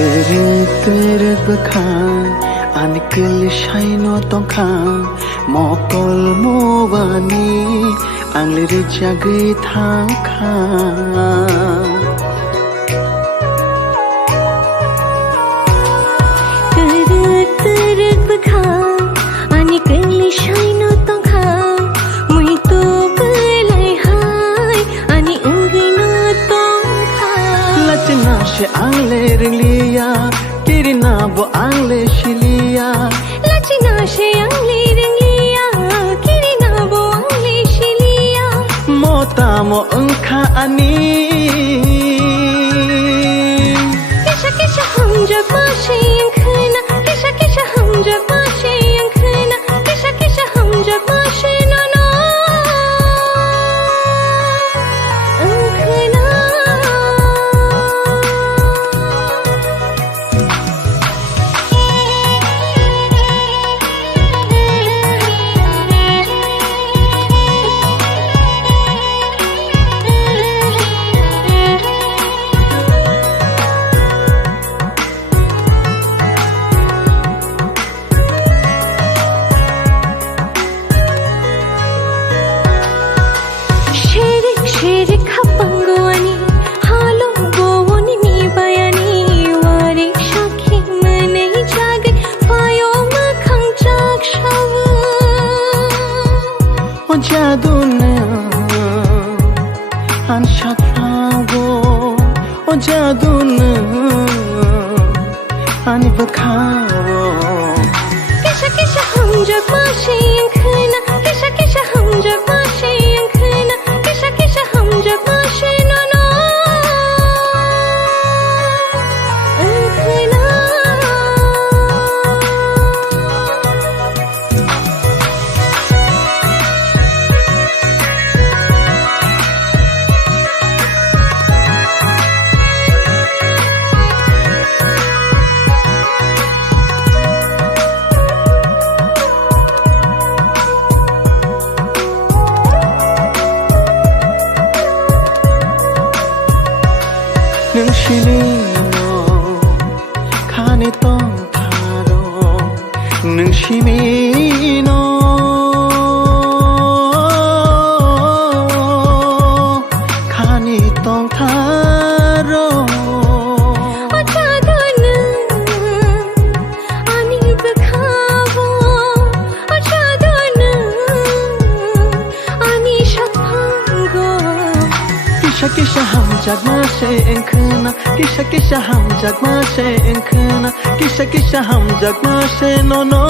Terek bekang Anikil shaino tongkang Mokol mowani Anglir jagi thangkang Terek bekang Anikil shaino tongkang Mui to belai hai Ani ungina tongkang Lachna she angle ringliya Kirina bo angle shiliya Lachna she angle ringliya Kirina bo angle shiliya Mota mo angkha ani Kisha kisha hum jab maashe ankhna Kisha kisha hum jab maashe ankhna Kisha kisha hum jab maashe no no ankhna Shiri khapangwani halo bowoni ni bayani wari shakhi mane jage payo makhang jak shav O jaduna an shakhago O jaduna an bakhago Kisha kisha hum jab maashe ankhna Kisha kisha hum jab maashe ankhna Kisha kisha hum jab maashe no no ankhna Nung shilino Kani tong tharo Nung shimino Kani tong tharo Jaduna ani bakhawo Jaduna ani shakhango Kisha kisha ham jagma se enkhna Kisha kisha ham jagma se enkhna Kisha kisha ham jagma se no no